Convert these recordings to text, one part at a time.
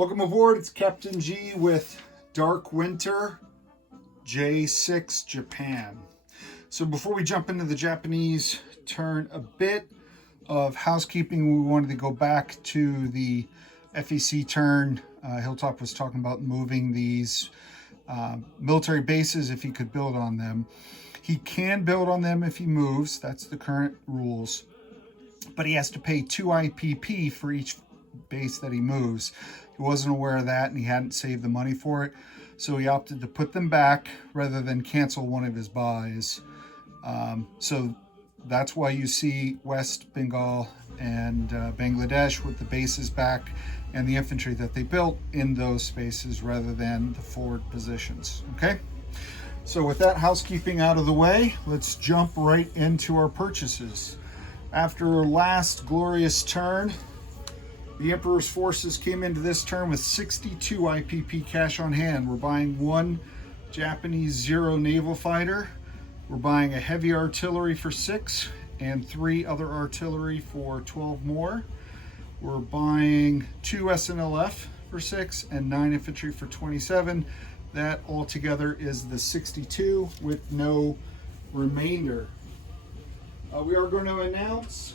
Welcome aboard, it's Captain G with Dark Winter J6 Japan. So before we jump into the Japanese turn, a bit of housekeeping. We wanted to go back to the FEC turn. Hilltop was talking about moving these military bases if he could build on them. He can build on them if he moves, that's the current rules. But he has to pay 2 IPP for each base that he moves. He wasn't aware of that and he hadn't saved the money for it. So he opted to put them back rather than cancel one of his buys. So that's why you see West Bengal and Bangladesh with the bases back and the infantry that they built in those spaces rather than the forward positions. Okay, so with that housekeeping out of the way, let's jump right into our purchases. After last glorious turn, the Emperor's forces came into this turn with 62 IPP cash on hand. We're buying 1 Japanese Zero naval fighter. We're buying a heavy artillery for 6 and 3 other artillery for 12 more. We're buying 2 SNLF for 6 and 9 infantry for 27. That altogether is the 62 with no remainder. We are going to announce,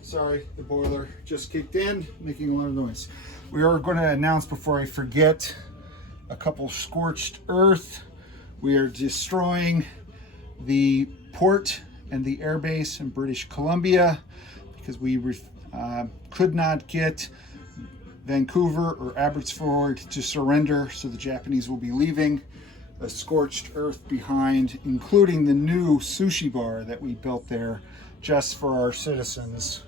sorry, the boiler just kicked in, making a lot of noise. We are going to announce, before I forget, a couple scorched earth. We are destroying the port and the airbase in British Columbia because we could not get Vancouver or Abbotsford to surrender, so the Japanese will be leaving a scorched earth behind, including the new sushi bar that we built there just for our citizens,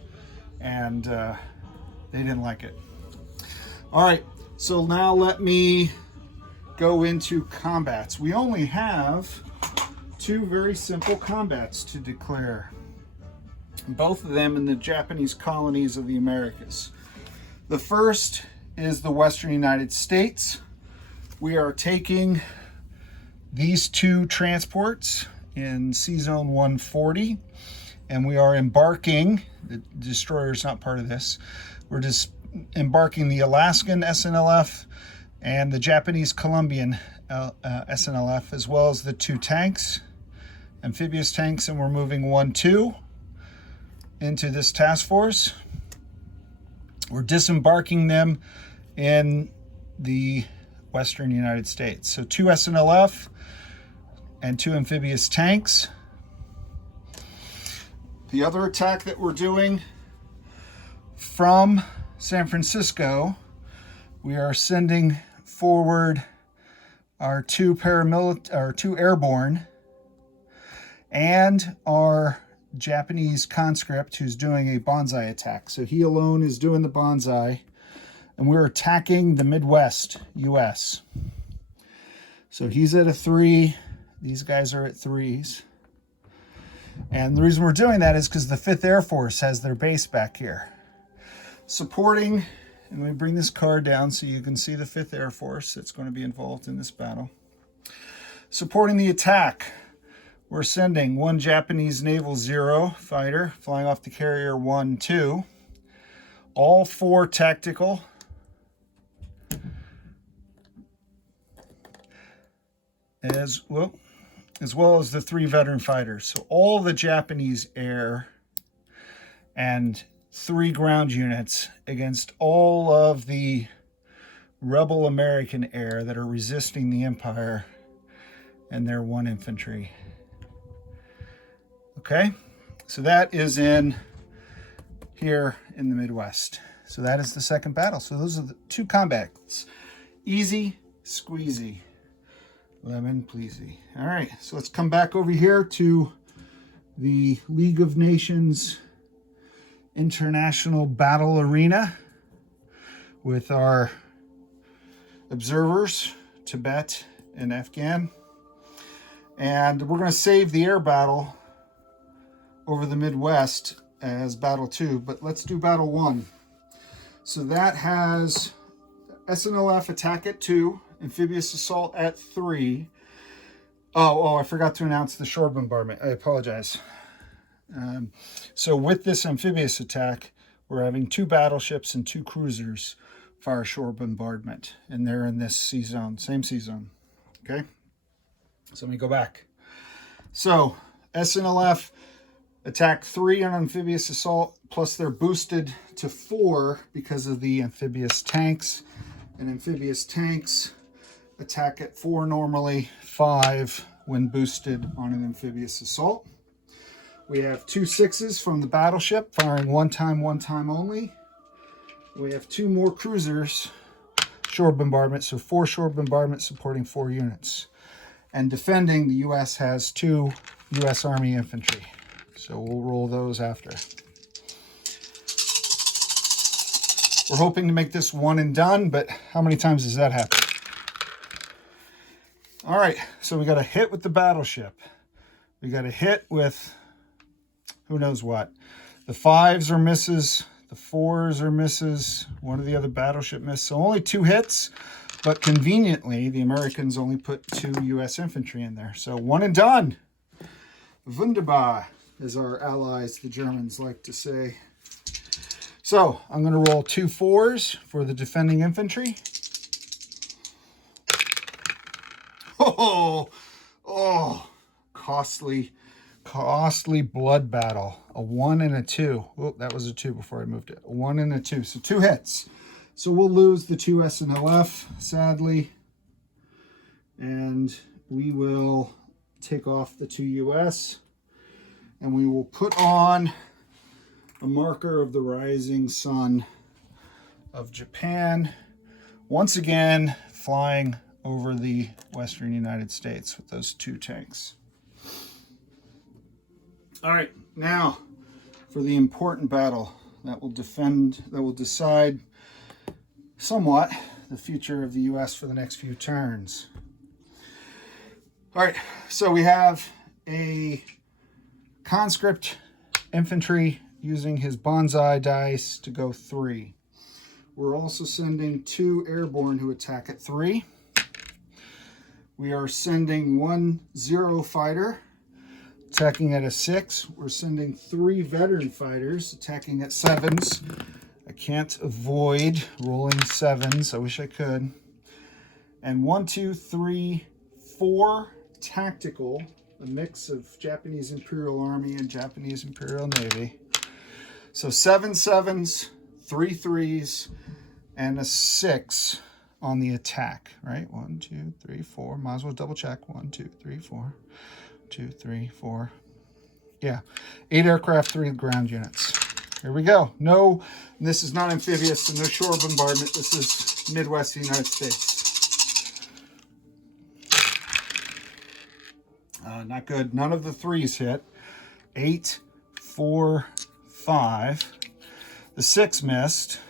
and they didn't like it. All right, so now let me go into combats. We only have 2 very simple combats to declare, both of them in the Japanese colonies of the Americas. The first is the Western United States. We are taking these 2 transports in Sea Zone 140, and we are embarking, the destroyer is not part of this, we're just embarking the Alaskan SNLF and the Japanese Colombian SNLF, as well as the 2 tanks, amphibious tanks, and we're moving 1-2 into this task force. We're disembarking them in the Western United States. So 2 SNLF and 2 amphibious tanks. The other attack that we're doing from San Francisco, we are sending forward our 2 airborne and our Japanese conscript who's doing a bonsai attack. So he alone is doing the bonsai, and we're attacking the Midwest US. So he's at a 3, these guys are at 3s. And the reason we're doing that is because the 5th Air Force has their base back here. Supporting, and let me bring this card down so you can see the 5th Air Force that's going to be involved in this battle. Supporting the attack, we're sending 1 Japanese Naval Zero fighter flying off the carrier 1-2. All 4 tactical. As well as the 3 veteran fighters. So all the Japanese air and 3 ground units against all of the rebel American air that are resisting the Empire and their 1 infantry. Okay, so that is in here in the Midwest. So that is the second battle. So those are the 2 combats. Easy squeezy, lemon pleasy. All right, so let's come back over here to the League of Nations International Battle Arena with our observers, Tibet and Afghan. And we're going to save the air battle over the Midwest as battle 2, but let's do battle 1. So that has SNLF attack at 2, amphibious assault at 3. I forgot to announce the shore bombardment. I apologize. So with this amphibious attack, we're having 2 battleships and 2 cruisers fire shore bombardment, and they're in this sea zone, same sea zone. Okay, so let me go back. So SNLF attack 3 on amphibious assault, plus they're boosted to 4 because of the amphibious tanks. And amphibious tanks attack at 4 normally, 5 when boosted on an amphibious assault. We have 2 6s from the battleship firing one time only. We have 2 more cruisers, shore bombardment, so 4 shore bombardment supporting 4 units. And defending, the U.S. has 2 U.S. Army infantry. So we'll roll those after. We're hoping to make this one and done, but how many times does that happen? All right, so we got a hit with the battleship. We got a hit with who knows what. The 5s are misses. The 4s are misses. One of the other battleship missed. So only 2 hits, but conveniently, the Americans only put 2 U.S. infantry in there. So one and done. Wunderbar, as our allies, the Germans, like to say. So I'm going to roll 2 4s for the defending infantry. Oh, costly blood battle. A 1 and a 2. Oh, that was a 2 before I moved it. A 1 and a 2. So 2 hits. So we'll lose the 2 SNLF, sadly. And we will take off the 2 US. And we will put on a marker of the rising sun of Japan. Once again, flying over the western United States with those 2 tanks. All right, now for the important battle that will decide somewhat the future of the U.S. for the next few turns. All right, so we have a conscript infantry using his bonsai dice to go 3. We're also sending 2 airborne who attack at 3. We are sending 1 0 fighter attacking at a 6. We're sending 3 veteran fighters attacking at 7s. I can't avoid rolling 7s. I wish I could. And 1, 2, 3, 4 tactical, a mix of Japanese Imperial Army and Japanese Imperial Navy. So 7 7s, 3 3s, and a 6 on the attack, right? 1, 2, 3, 4. Might as well double check. 1, 2, 3, 4. 2, 3, 4. Yeah, 8 aircraft, 3 ground units. Here we go. No, this is not amphibious, so no shore bombardment. This is Midwest United States. Not good. None of the 3s hit. 8, 4, 5. The 6 missed.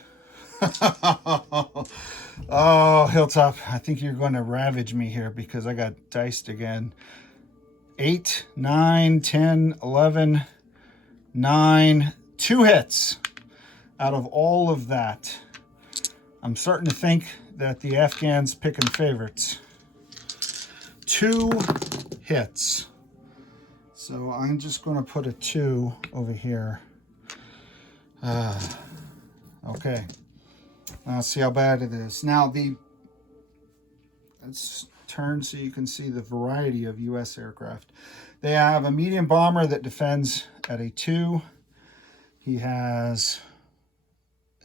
Oh, Hilltop, I think you're going to ravage me here because I got diced again. 8, 9, 10, 11, 9, 2 hits out of all of that. I'm starting to think that the Afghans picking favorites. 2 hits. So I'm just going to put a 2 over here. Okay. Let's see how bad it is. Now, let's turn so you can see the variety of U.S. aircraft. They have a medium bomber that defends at a 2. He has,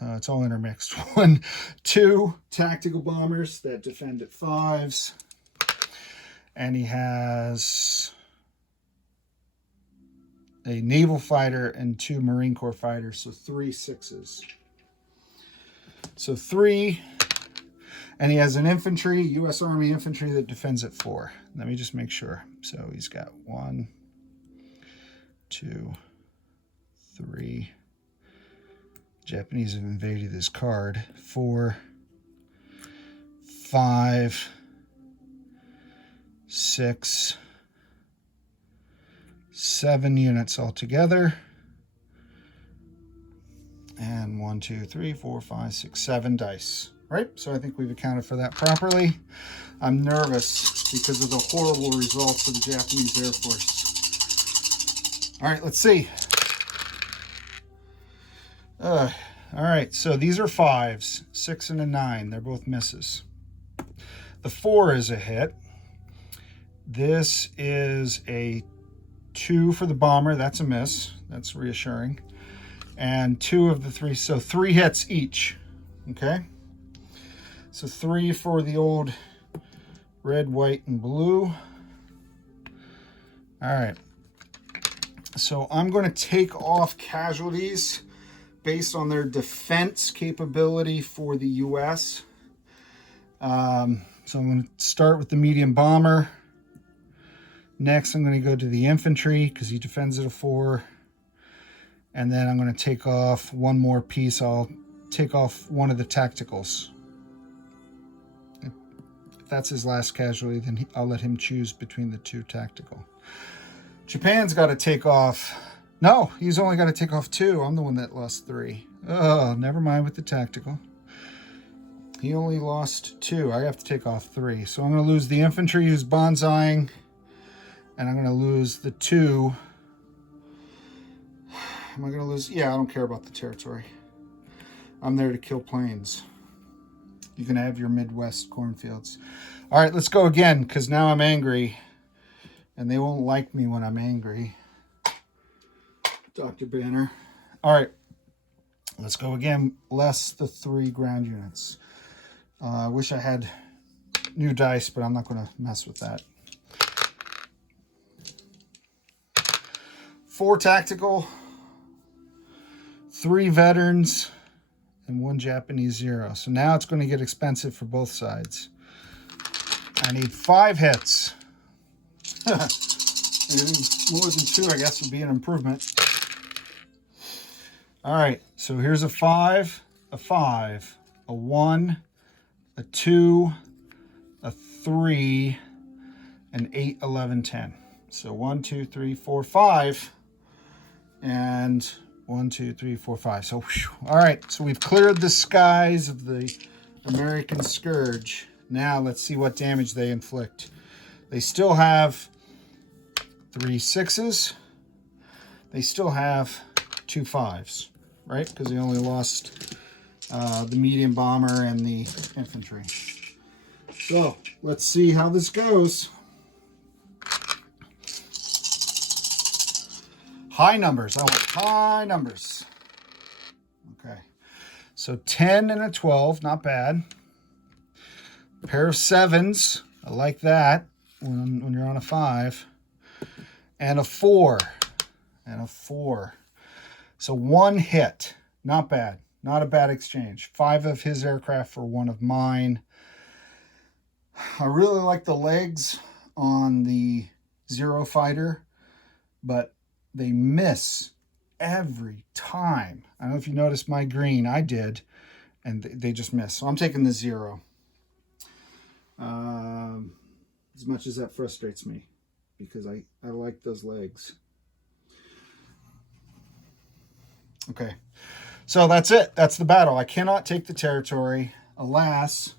it's all intermixed. 1, 2 tactical bombers that defend at 5s. And he has a naval fighter and 2 Marine Corps fighters, so 3 6s. So 3, and he has an infantry, U.S. Army infantry that defends at 4. Let me just make sure. So he's got 1, 2, 3. Japanese have invaded this card. 4, 5, 6, 7 units altogether. And 1, 2, 3, 4, 5, 6, 7 dice. Right? So I think we've accounted for that properly. I'm nervous because of the horrible results of the Japanese Air Force. All right, let's see. All right, so these are 5s, 6 and a 9. They're both misses. The 4 is a hit. This is a 2 for the bomber. That's a miss. That's reassuring. And 2 of the 3, so 3 hits each. Okay, so 3 for the old red, white, and blue. All right, so I'm going to take off casualties based on their defense capability for the U.S. So I'm going to start with the medium bomber. Next, I'm going to go to the infantry because he defends at a 4. And then I'm going to take off one more piece. I'll take off one of the tacticals. If that's his last casualty, then I'll let him choose between the 2 tactical. Japan's got to take off. No, he's only got to take off 2. I'm the one that lost 3. Oh, never mind with the tactical. He only lost 2. I have to take off 3. So I'm going to lose the infantry who's bonsaiing. And I'm going to lose the 2. Am I going to lose? Yeah, I don't care about the territory. I'm there to kill planes. You can have your Midwest cornfields. All right, let's go again, because now I'm angry. And they won't like me when I'm angry. Dr. Banner. All right, let's go again. Less the 3 ground units. I wish I had new dice, but I'm not going to mess with that. 4 tactical, 3 veterans, and 1 Japanese 0. So now it's going to get expensive for both sides. I need 5 hits. Anything more than 2, I guess, would be an improvement. All right, so here's a 5, a 5, a 1, a 2, a 3, an 8, 11, 10. So 1, 2, 3, 4, 5. And 1, 2, 3, 4, 5. So, whew. All right. So we've cleared the skies of the American Scourge. Now let's see what damage they inflict. They still have 3 6s. They still have 2 5s, right? Because they only lost the medium bomber and the infantry. So let's see how this goes. High numbers. I want high numbers. Okay. So 10 and a 12. Not bad. A pair of 7s. I like that when you're on a 5. And a 4. And a 4. So 1 hit. Not bad. Not a bad exchange. 5 of his aircraft for 1 of mine. I really like the legs on the 0 fighter, but they miss every time. I don't know if you noticed my green. I did. And they just miss. So I'm taking the 0. As much as that frustrates me, because I like those legs. Okay. So that's it. That's the battle. I cannot take the territory, alas.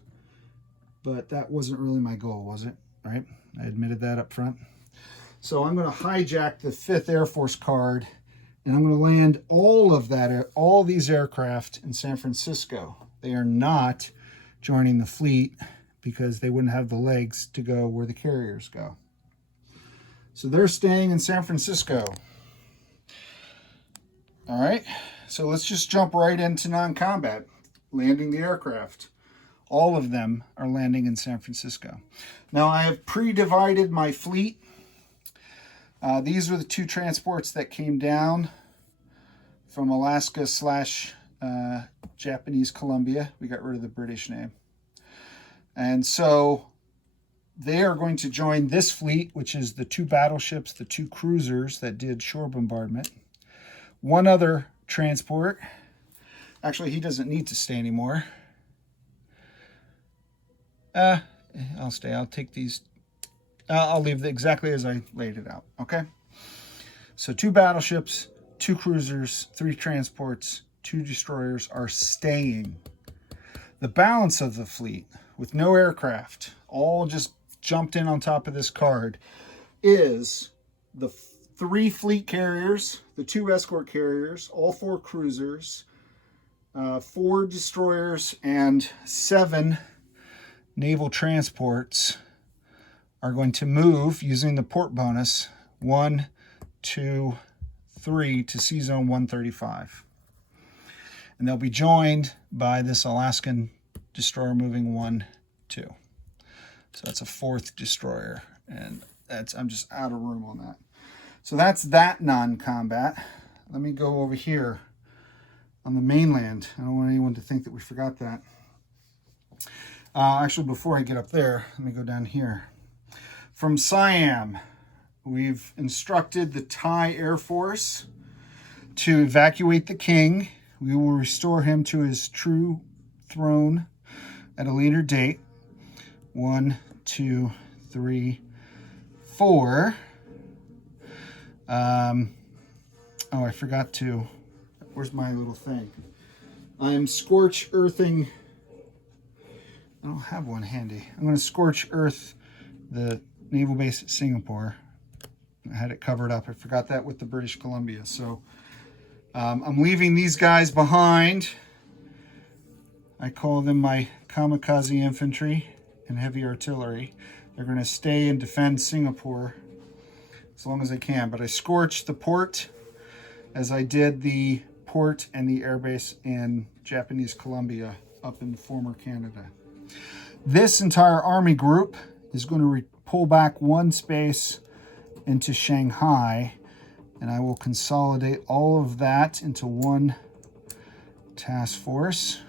But that wasn't really my goal, was it? Right? I admitted that up front. So I'm going to hijack the 5th Air Force card, and I'm going to land all these aircraft in San Francisco. They are not joining the fleet because they wouldn't have the legs to go where the carriers go. So they're staying in San Francisco. All right, so let's just jump right into non-combat, landing the aircraft. All of them are landing in San Francisco. Now I have pre-divided my fleet. These were the 2 transports that came down from Alaska / Japanese Columbia. We got rid of the British name. And so they are going to join this fleet, which is the 2 battleships, the 2 cruisers that did shore bombardment. 1 other transport. Actually, he doesn't need to stay anymore. I'll stay. I'll take these. I'll leave it exactly as I laid it out. Okay. So 2 battleships, 2 cruisers, 3 transports, 2 destroyers are staying. The balance of the fleet, with no aircraft, all just jumped in on top of this card, is the 3 fleet carriers, the 2 escort carriers, all 4 cruisers, 4 destroyers and 7 naval transports are going to move using the port bonus 1, 2, 3 to Sea Zone 135. And they'll be joined by this Alaskan destroyer moving 1, 2. So that's a 4th destroyer, and I'm just out of room on that. So that's that non-combat. Let me go over here on the mainland. I don't want anyone to think that we forgot that. Actually, before I get up there, let me go down here. From Siam, we've instructed the Thai Air Force to evacuate the king. We will restore him to his true throne at a later date. 1, 2, 3, 4. Oh, I forgot to. Where's my little thing? I am scorch earthing. I don't have one handy. I'm going to scorch earth the naval base at Singapore. I had it covered up. I forgot that with the British Columbia. So I'm leaving these guys behind. I call them my kamikaze infantry and heavy artillery. They're going to stay and defend Singapore as long as they can. But I scorched the port as I did the port and the airbase in Japanese Columbia up in former Canada. This entire army group is going to pull back 1 space into Shanghai, and I will consolidate all of that into 1 task force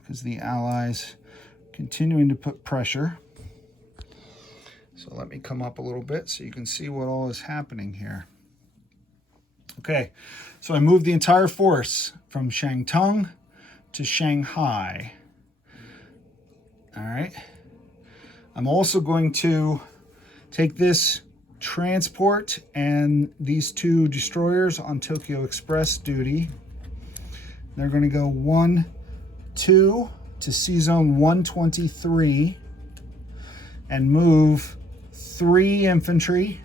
because the Allies continuing to put pressure. So let me come up a little bit so you can see what all is happening here. Okay, so I moved the entire force from Shantung to Shanghai. All right. I'm also going to take this transport and these 2 destroyers on Tokyo Express duty. They're going to go 1, 2 to Sea Zone 123 and move 3 infantry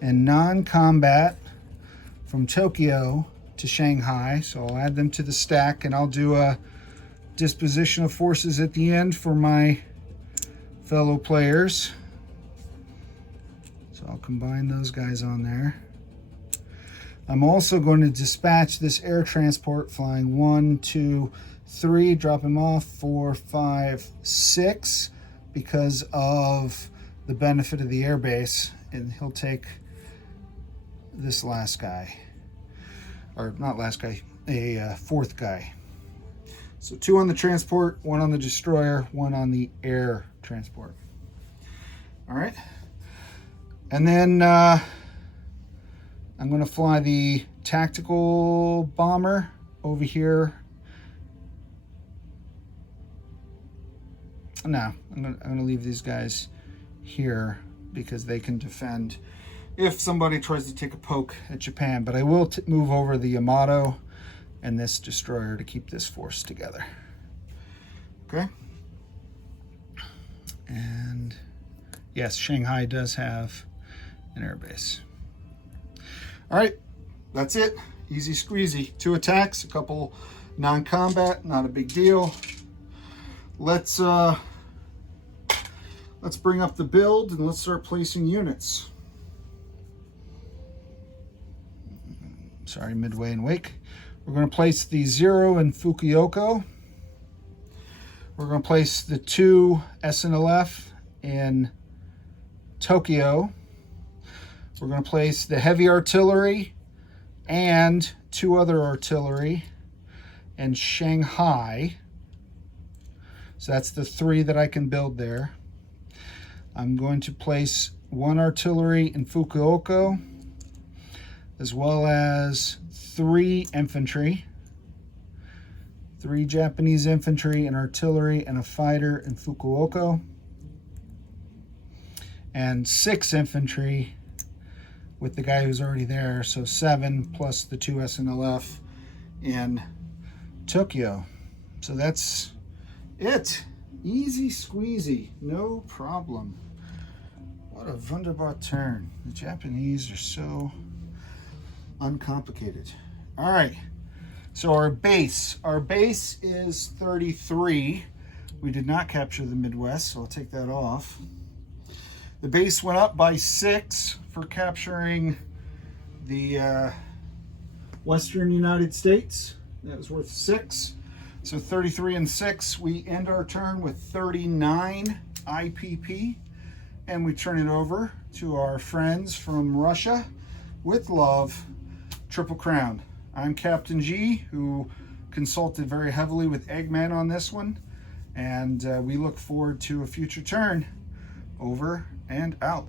and non-combat from Tokyo to Shanghai. So I'll add them to the stack, and I'll do a disposition of forces at the end for my fellow players. So I'll combine those guys on there. I'm also going to dispatch this air transport flying 1, 2, 3, drop him off 4, 5, 6 because of the benefit of the air base, and he'll take this last guy, or not last guy, a 4th guy. So 2 on the transport, 1 on the destroyer, 1 on the air transport. All right. And then I'm going to fly the tactical bomber over here. No, I'm going to leave these guys here because they can defend if somebody tries to take a poke at Japan. But I will move over the Yamato and this destroyer to keep this force together. Okay. And yes, Shanghai does have an airbase. All right, that's it. Easy squeezy. 2 attacks, a couple non-combat, not a big deal. Let's bring up the build and let's start placing units. Sorry, midway and wake. We're going to place the 0 in Fukuoka. We're going to place the 2 SNLF in Tokyo. We're going to place the heavy artillery and 2 other artillery in Shanghai. So that's the 3 that I can build there. I'm going to place 1 artillery in Fukuoka, as well as 3 infantry, 3 Japanese infantry and artillery and a fighter in Fukuoka, and 6 infantry with the guy who's already there, so 7 plus the 2 SNLF in Tokyo. So that's it. Easy squeezy, no problem. What a wunderbar turn. The Japanese are so uncomplicated. All right, so our base is 33. We did not capture the Midwest, so I'll take that off. The base went up by 6 for capturing the Western United States. That was worth 6. So 33 and 6, we end our turn with 39 IPP, and we turn it over to our friends from Russia with love, Triple Crown. I'm Captain G, who consulted very heavily with Eggman on this one, and we look forward to a future turn. Over and out.